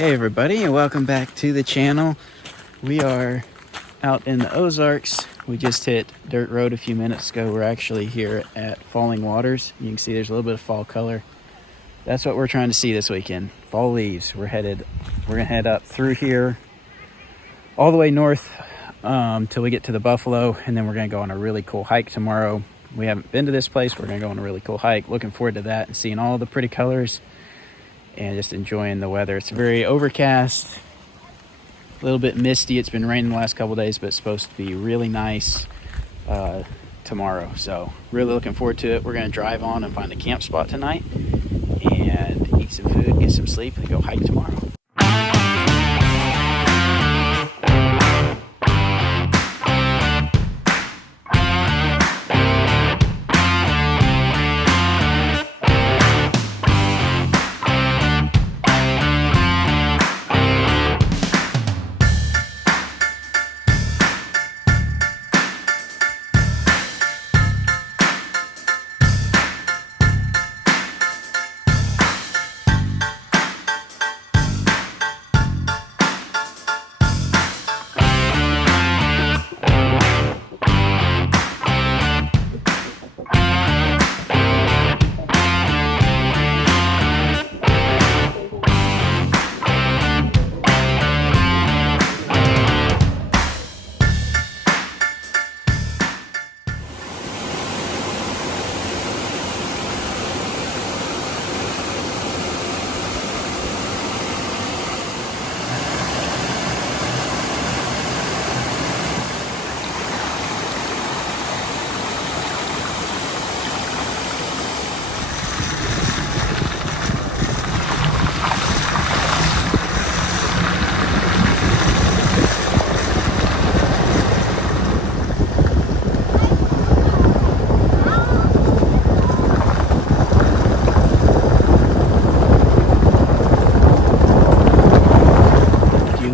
Hey everybody, and welcome back to the channel. We are out in the Ozarks. We just hit dirt road a few minutes ago. We're actually here at Falling Waters. You can see there's a little bit of fall color. That's what we're trying to see this weekend. Fall leaves. We're gonna head up through here all the way north till we get to the Buffalo, and then we're gonna go on a really cool hike tomorrow. We haven't been to this place. We're gonna go on a really cool hike. Looking forward to that and seeing all the pretty colors and just enjoying the weather. It's very overcast, a little bit misty. It's been raining the last couple days, but it's supposed to be really nice tomorrow. So really looking forward to it. We're going to drive on and find a camp spot tonight and eat some food, get some sleep, and go hike tomorrow.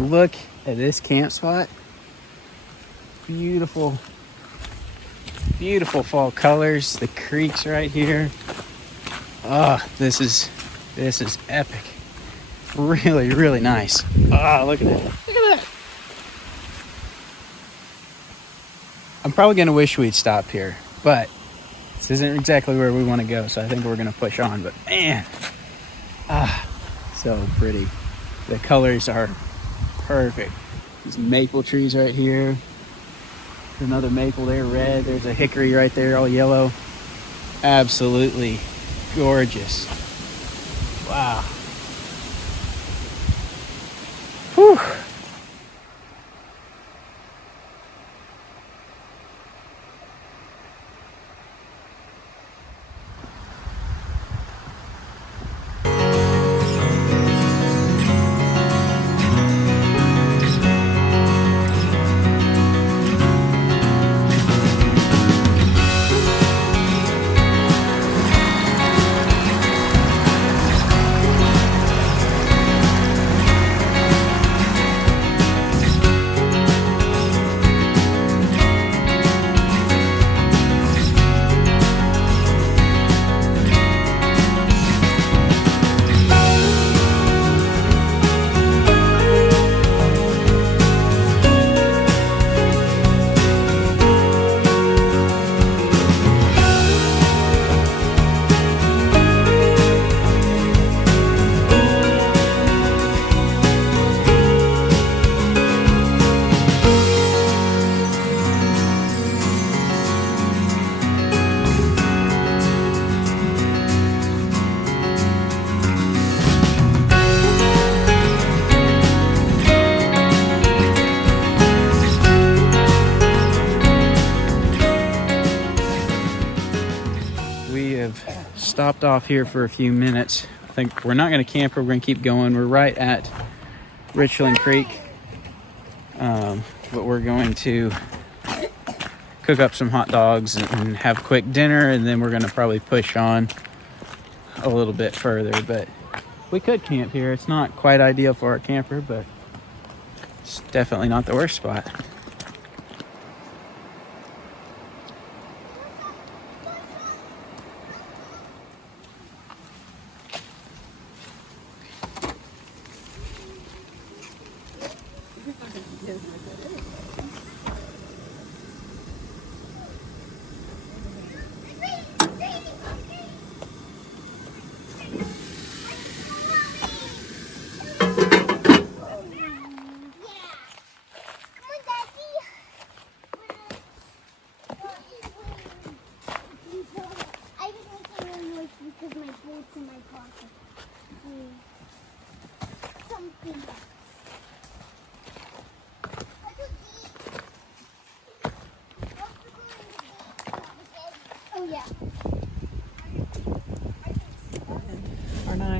Look at this camp spot. Beautiful fall colors. The creek's right here. This is epic. Really nice. Look at that. I'm probably gonna wish we'd stop here, but this isn't exactly where we want to go, so I think we're gonna push on. But man, so pretty. The colors are perfect. These maple trees right here. There's another maple there, red. There's a hickory right there, all yellow. Absolutely gorgeous. Wow. Whew. Stopped off here for a few minutes. I think we're not going to camp. We're going to keep going. We're right at Richland Creek, but we're going to cook up some hot dogs and have quick dinner, and then we're going to probably push on a little bit further. But we could camp here. It's not quite ideal for our camper, but it's definitely not the worst spot.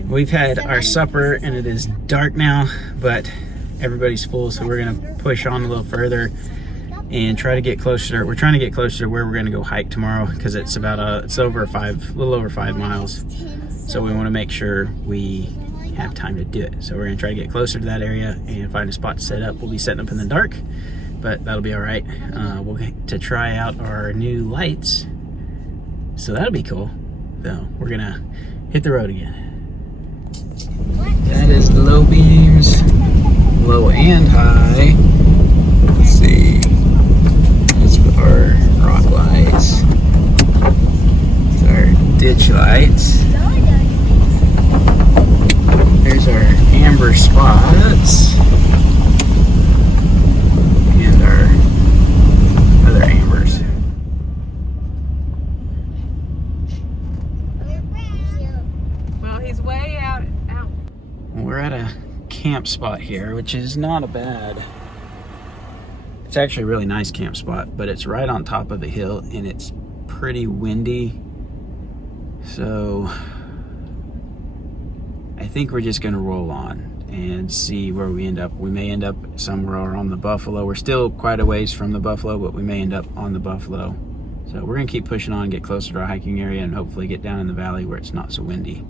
We've had our supper and it is dark now, but everybody's full, so we're gonna push on a little further and try to get closer. We're trying to get closer to where we're gonna go hike tomorrow, because it's about a little over 5 miles. So we want to make sure we have time to do it. So we're gonna try to get closer to that area and find a spot to set up. We'll be setting up in the dark, but that'll be all right. We'll get to try out our new lights, so that'll be cool. So we're gonna hit the road again. That is the low beams, low and high. Let's see. That's our rock lights. That's our ditch lights. There's our amber spots. And our other ambers. Well, he's way out. We're at a camp spot here, which is not a bad. It's actually a really nice camp spot, but it's right on top of a hill and it's pretty windy. So I think we're just gonna roll on and see where we end up. We may end up somewhere on the Buffalo. We're still quite a ways from the Buffalo, but we may end up on the Buffalo. So we're gonna keep pushing on, get closer to our hiking area, and hopefully get down in the valley where it's not so windy.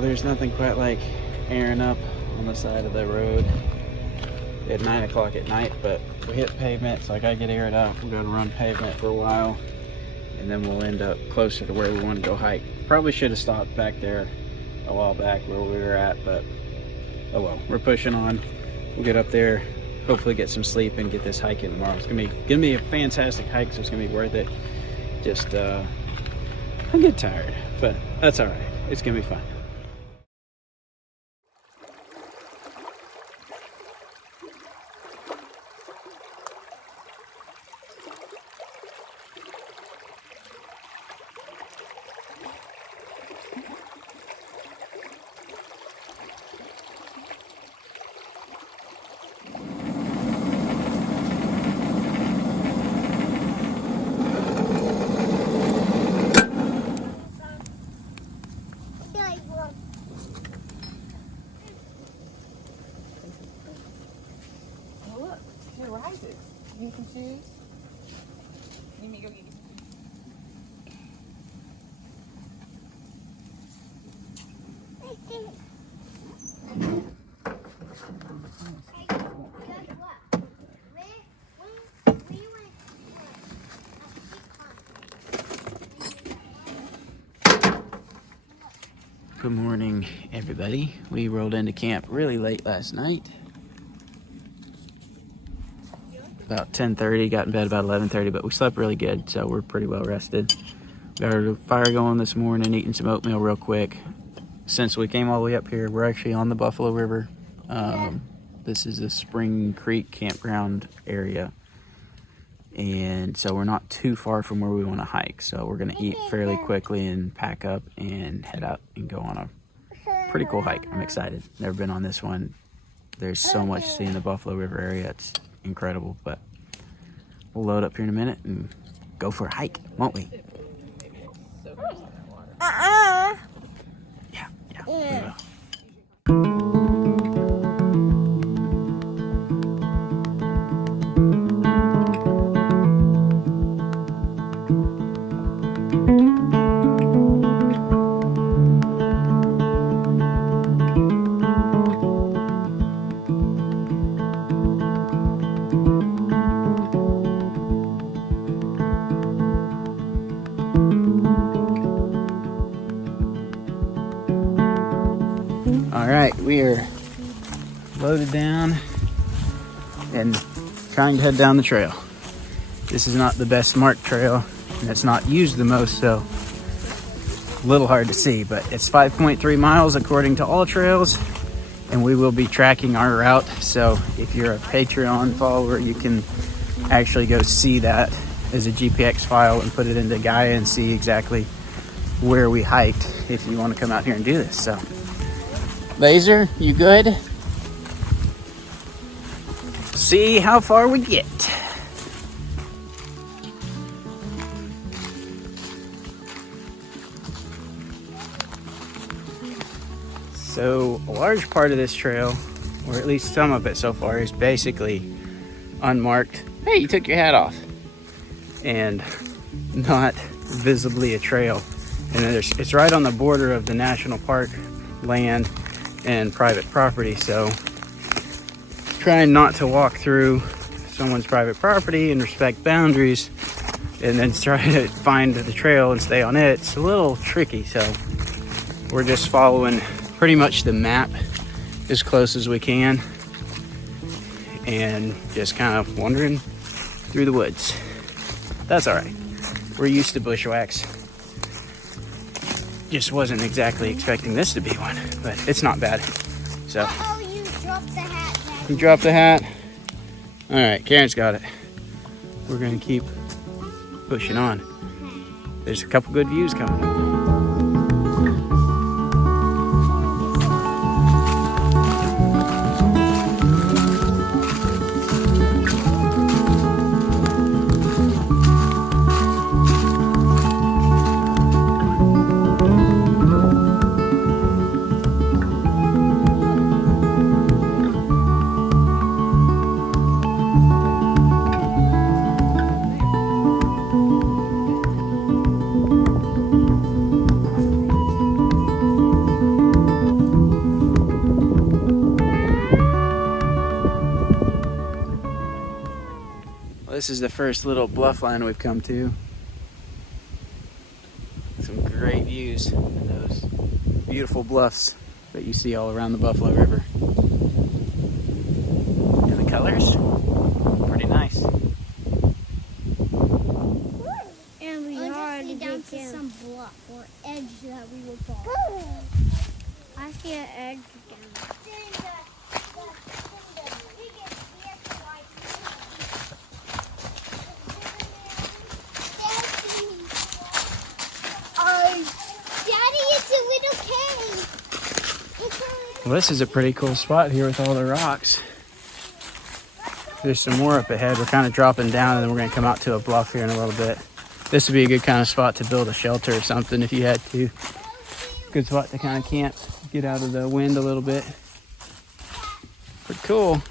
There's nothing quite like airing up on the side of the road at 9 o'clock at night, but we hit pavement, so I gotta get aired out. We're gonna run pavement for a while, and then we'll end up closer to where we want to go hike. Probably should have stopped back there a while back where we were at, but oh well, we're pushing on. We'll get up there, hopefully get some sleep and get this hike in tomorrow. It's gonna be a fantastic hike, so it's gonna be worth it. Just I get tired, but that's all right. It's gonna be fun. You can choose. Let me go get you. Good morning, everybody. We rolled into camp really late last night. About 10:30, got in bed about 11:30, but we slept really good, so we're pretty well rested. Got our fire going this morning, eating some oatmeal real quick. Since we came all the way up here, we're actually on the Buffalo River. This is a Spring Creek campground area, and so we're not too far from where we want to hike. So we're gonna eat fairly quickly and pack up and head out and go on a pretty cool hike. I'm excited. Never been on this one. There's so much to see in the Buffalo River area. It's incredible, but we'll load up here in a minute and go for a hike, won't we? Yeah, we will. right, we are loaded down and trying to head down the trail. This is not the best marked trail, and it's not used the most, so a little hard to see, but it's 5.3 miles according to All Trails, and we will be tracking our route. So if you're a Patreon follower, you can actually go see that as a GPX file and put it into Gaia and see exactly where we hiked if you want to come out here and do this. So Laser, you good? See how far we get. So a large part of this trail, or at least some of it so far, is basically unmarked. Hey, you took your hat off. And not visibly a trail. And it's right on the border of the national park land and private property. So trying not to walk through someone's private property and respect boundaries and then try to find the trail and stay on it, it's a little tricky. So we're just following pretty much the map as close as we can and just kind of wandering through the woods. That's all right. We're used to bushwhacks. Just wasn't exactly expecting this to be one, but it's not bad. So Oh, you dropped the hat, Daddy. you dropped the hat. All right, Karen's got it. We're gonna keep pushing on. There's a couple good views coming up. This is the first little bluff line we've come to. Some great views of those beautiful bluffs that you see all around the Buffalo River. And the colors, pretty nice. And we already down to some bluff or edge that we will fall. I see an edge down. Daddy, it's a little cave. Well, this is a pretty cool spot here with all the rocks. There's some more up ahead. We're kind of dropping down, and then we're going to come out to a bluff here in a little bit. This would be a good kind of spot to build a shelter or something if you had to. Good spot to kind of camp, get out of the wind a little bit. Pretty cool.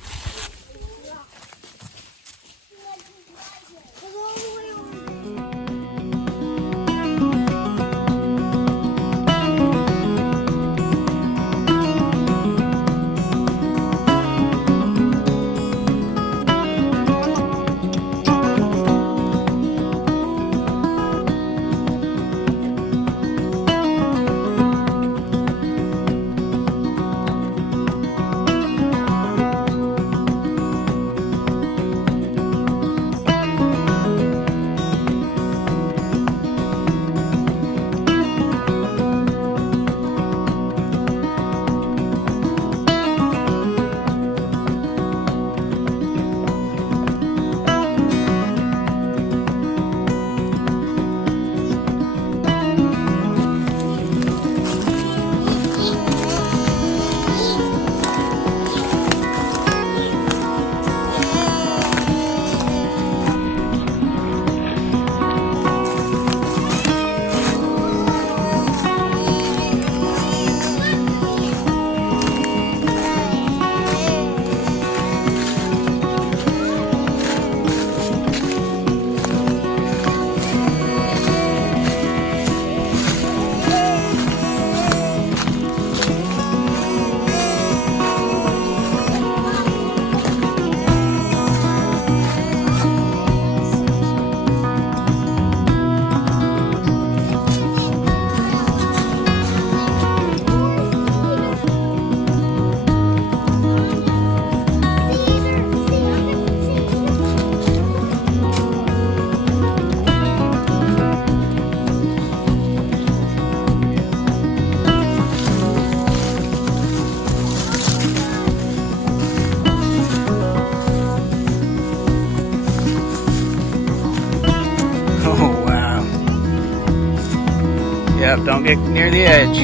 Yep, don't get near the edge.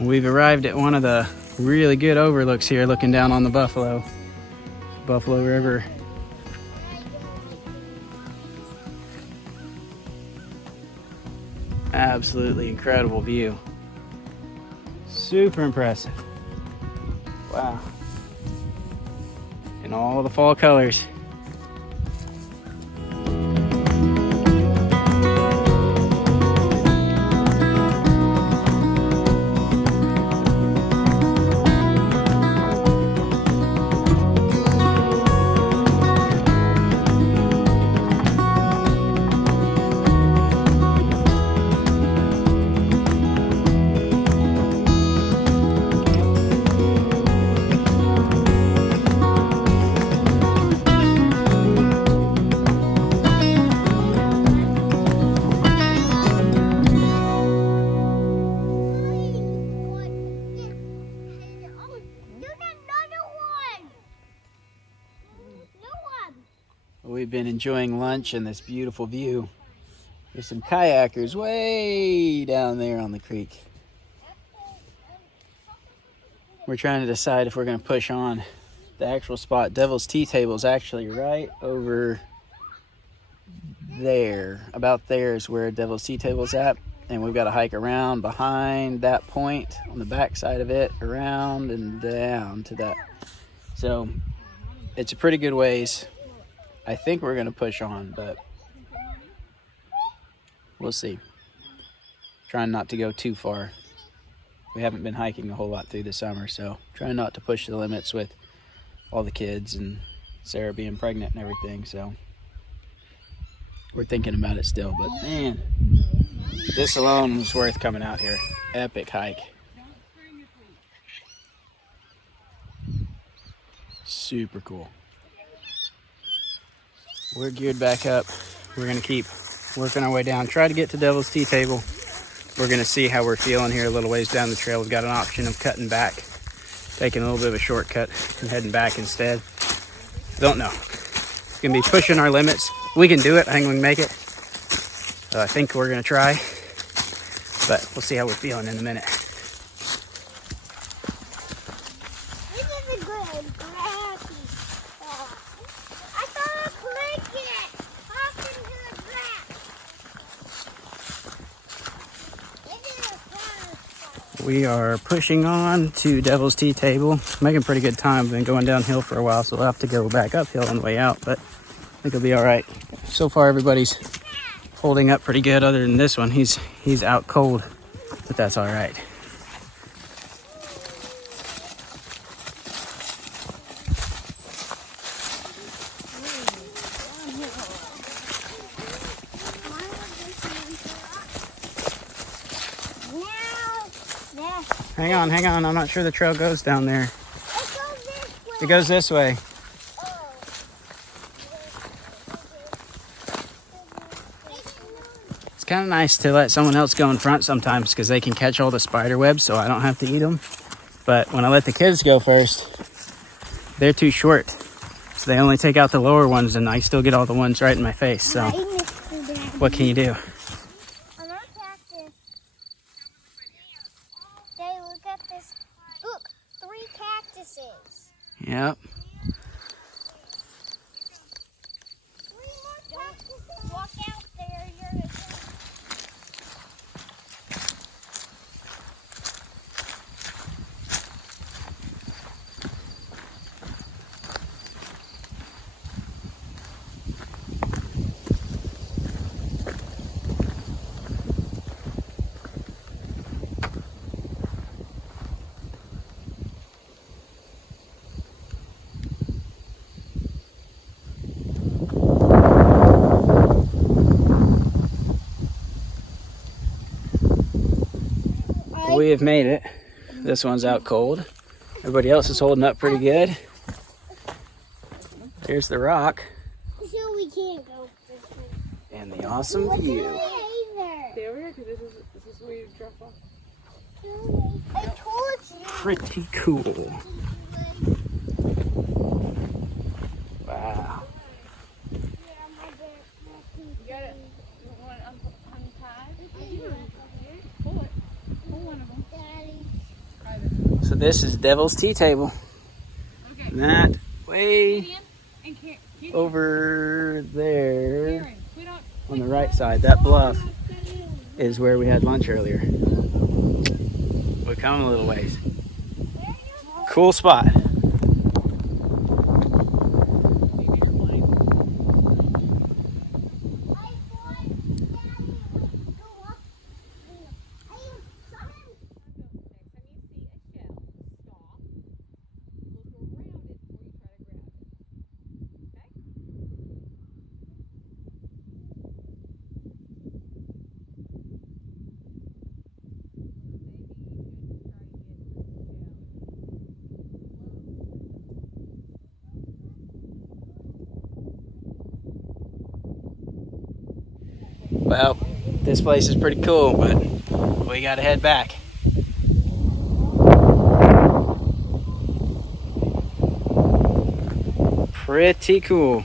We've arrived at one of the really good overlooks here, looking down on the Buffalo River. Absolutely incredible view. Super impressive. Wow. In all the fall colors. We've been enjoying lunch and this beautiful view. There's some kayakers way down there on the creek. We're trying to decide if we're going to push on. The actual spot, Devil's Tea Table, is actually right over there. About there is where Devil's Tea Table is at. And we've got to hike around behind that point on the back side of it, around and down to that. So it's a pretty good ways. I think we're going to push on, but we'll see. Trying not to go too far. We haven't been hiking a whole lot through the summer, so trying not to push the limits with all the kids and Sarah being pregnant and everything, so we're thinking about it still. But man, this alone was worth coming out here. Epic hike. Super cool. We're geared back up. We're gonna keep working our way down, try to get to Devil's Tea Table. We're gonna see how we're feeling here a little ways down the trail. We've got an option of cutting back, taking a little bit of a shortcut and heading back instead. Don't know. Gonna be pushing our limits. We can do it. I think we can make it. I think we're gonna try, but we'll see how we're feeling in a minute. We are pushing on to Devil's Tea Table. Making pretty good time. Been going downhill for a while, so we'll have to go back uphill on the way out, but I think it'll be all right. So far, everybody's holding up pretty good. Other than this one, he's out cold, but that's all right. Hang on. I'm not sure the trail goes down there. It goes this way. It's kind of nice to let someone else go in front sometimes because they can catch all the spider webs, so I don't have to eat them. But when I let the kids go first, they're too short. So they only take out the lower ones, and I still get all the ones right in my face. So what can you do? Look, 3 cactuses. Yep. Walk out there. We have made it. This one's out cold. Everybody else is holding up pretty good. Here's the rock. So we can't go. And the awesome view. Stay over here, because this is where you drop off. I told you. Pretty cool. Wow. You got it. You want it untied? Pull it. Pull one of them. So this is Devil's Tea Table. Okay. And that way Gideon and Gideon. over there Karen, we don't- on the right side, that bluff is where we had lunch earlier. We're coming a little ways. Cool spot. Well, this place is pretty cool, but we gotta head back. Pretty cool.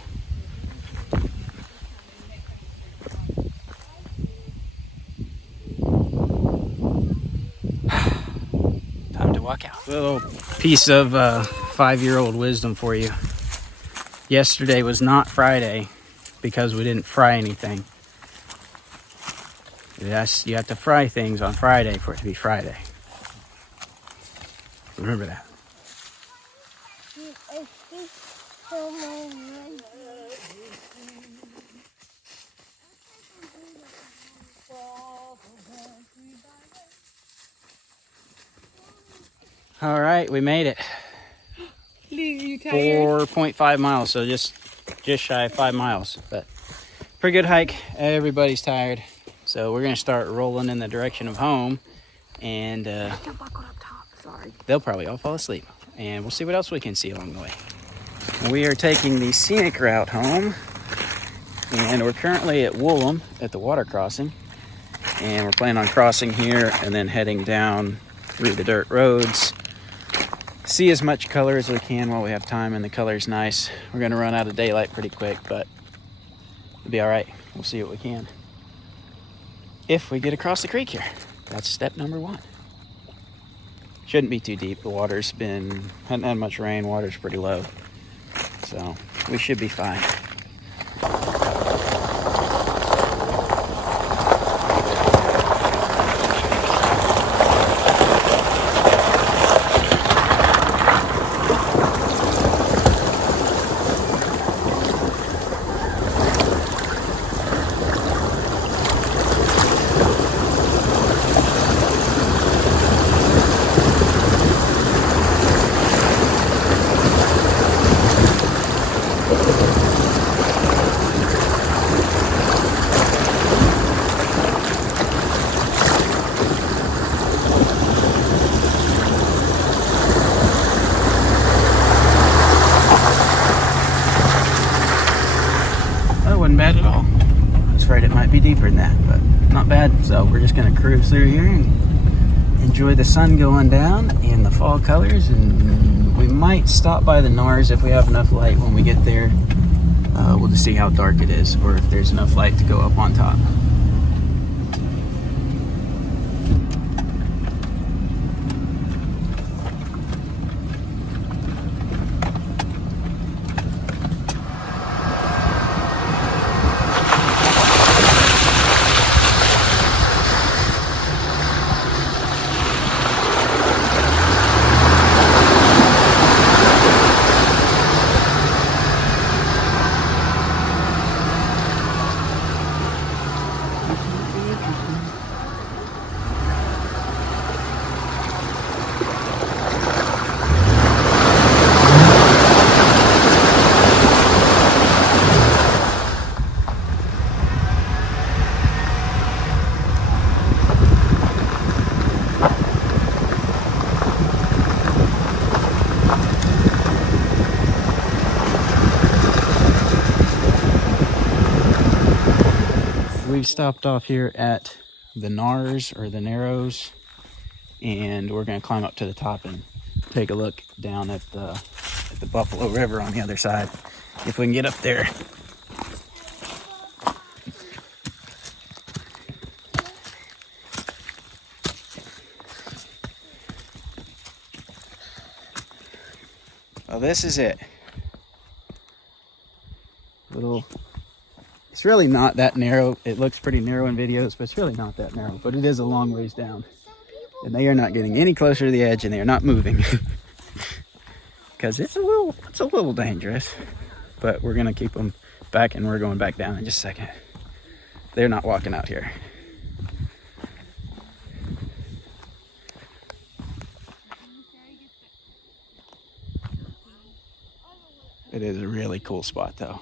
Time to walk out. Little piece of 5-year-old wisdom for you. Yesterday was not Friday because we didn't fry anything. Yes, you have to fry things on Friday for it to be Friday. Remember that. All right, we made it. You tired? 4.5 miles, so just shy of 5 miles. But pretty good hike. Everybody's tired. So we're gonna start rolling in the direction of home, and they'll probably all fall asleep. And we'll see what else we can see along the way. We are taking the scenic route home, and we're currently at Woolham at the water crossing. And we're planning on crossing here and then heading down through the dirt roads. See as much color as we can while we have time, and the color's nice. We're gonna run out of daylight pretty quick, but it'll be all right. We'll see what we can. If we get across the creek here, that's step number 1. Shouldn't be too deep. The water's hadn't had much rain. Water's pretty low, so we should be fine. Wasn't bad at all. I was afraid it might be deeper than that, but not bad. So we're just gonna cruise through here and enjoy the sun going down and the fall colors, and we might stop by the Nars if we have enough light when we get there. We'll just see how dark it is, or if there's enough light to go up on top. we've stopped off here at the Nars, or the Narrows, and we're going to climb up to the top and take a look down at the Buffalo River on the other side, if we can get up there. Well, this is it. It's really not that narrow. It looks pretty narrow in videos, but it's really not that narrow. But it is a long ways down. And they are not getting any closer to the edge, and they are not moving. Because it's a little dangerous. But we're going to keep them back, and we're going back down in just a second. They're not walking out here. It is a really cool spot, though.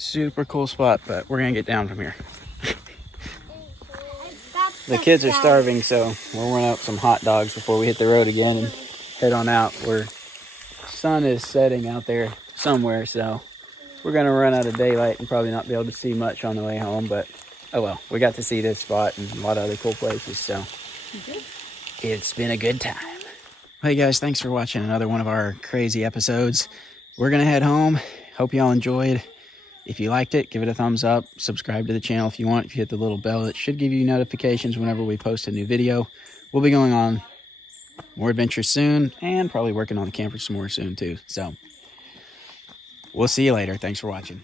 Super cool spot, but we're gonna get down from here. The kids are starving, so we'll run out some hot dogs before we hit the road again and head on out. Sun is setting out there somewhere, so we're gonna run out of daylight and probably not be able to see much on the way home, but oh well, we got to see this spot and a lot of other cool places, so it's been a good time. Hey guys, thanks for watching another one of our crazy episodes. We're gonna head home. Hope y'all enjoyed. If you liked it, give it a thumbs up. Subscribe to the channel if you want. If you hit the little bell, it should give you notifications whenever we post a new video. We'll be going on more adventures soon, and probably working on the camper some more soon too. So we'll see you later. Thanks for watching.